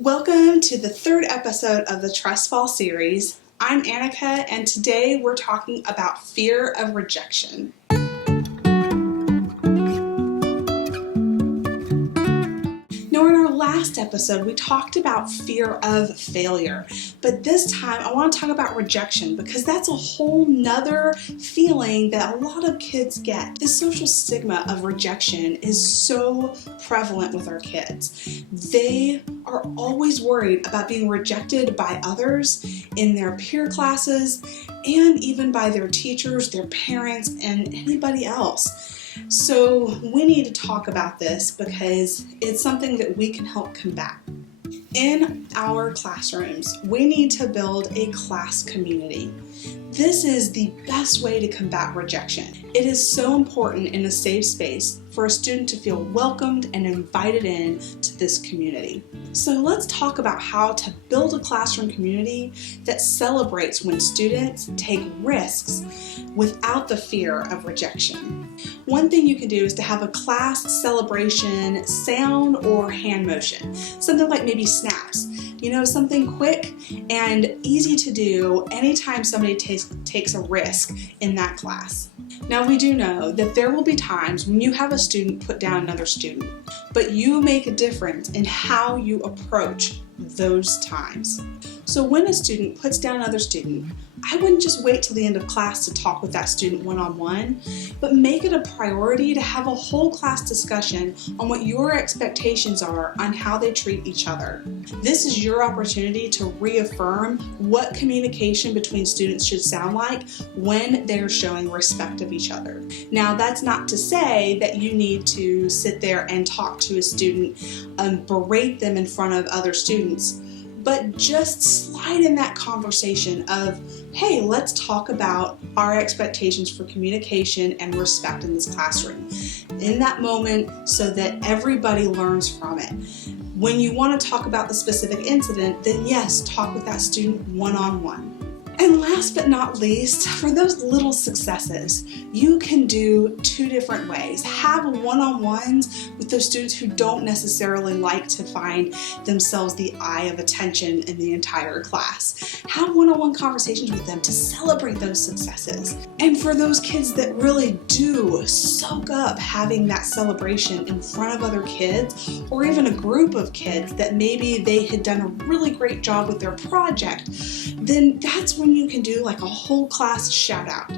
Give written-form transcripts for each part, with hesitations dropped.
Welcome to the third episode of the Trust Fall series. I'm Annika, and today we're talking about fear of rejection. Now, in our last episode, we talked about fear of failure, but this time I want to talk about rejection because that's a whole nother feeling that a lot of kids get. The social stigma of rejection is so prevalent with our kids. They are always worried about being rejected by others in their peer classes and even by their teachers, their parents, and anybody else. So we need to talk about this because it's something that we can help combat. In our classrooms, we need to build a class community. This is the best way to combat rejection. It is so important in a safe space for a student to feel welcomed and invited in to this community. So let's talk about how to build a classroom community that celebrates when students take risks without the fear of rejection. One thing you can do is to have a class celebration sound or hand motion, something like maybe snaps. Something quick and easy to do anytime somebody takes a risk in that class. Now, we do know that there will be times when you have a student put down another student, but you make a difference in how you approach those times. So when a student puts down another student, I wouldn't just wait till the end of class to talk with that student one-on-one, but make it a priority to have a whole class discussion on what your expectations are on how they treat each other. This is your opportunity to reaffirm what communication between students should sound like when they're showing respect of each other. Now, that's not to say that you need to sit there and talk to a student and berate them in front of other students, but just slide in that conversation of, hey, let's talk about our expectations for communication and respect in this classroom in that moment so that everybody learns from it. When you want to talk about the specific incident, then yes, talk with that student one-on-one. And last but not least, for those little successes, you can do two different ways. Have one-on-ones with those students who don't necessarily like to find themselves the eye of attention in the entire class. Have one-on-one conversations with them to celebrate those successes. And for those kids that really do soak up having that celebration in front of other kids, or even a group of kids that maybe they had done a really great job with their project, then that's when you can do like a whole class shout out.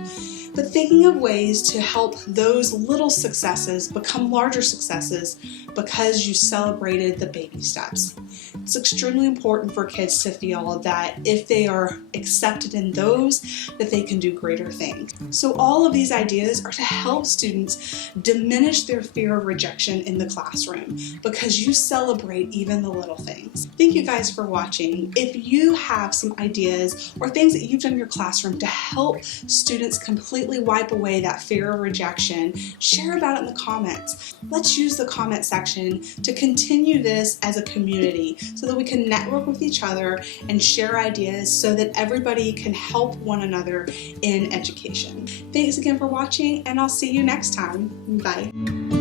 But thinking of ways to help those little successes become larger successes because you celebrated the baby steps. It's extremely important for kids to feel that if they are accepted in those, that they can do greater things. So all of these ideas are to help students diminish their fear of rejection in the classroom because you celebrate even the little things. Thank you guys for watching. If you have some ideas or things that you've done in your classroom to help students completely wipe away that fear of rejection, share about it in the comments. Let's use the comment section to continue this as a community so that we can network with each other and share ideas so that everybody can help one another in education. Thanks again for watching, and I'll see you next time. Bye.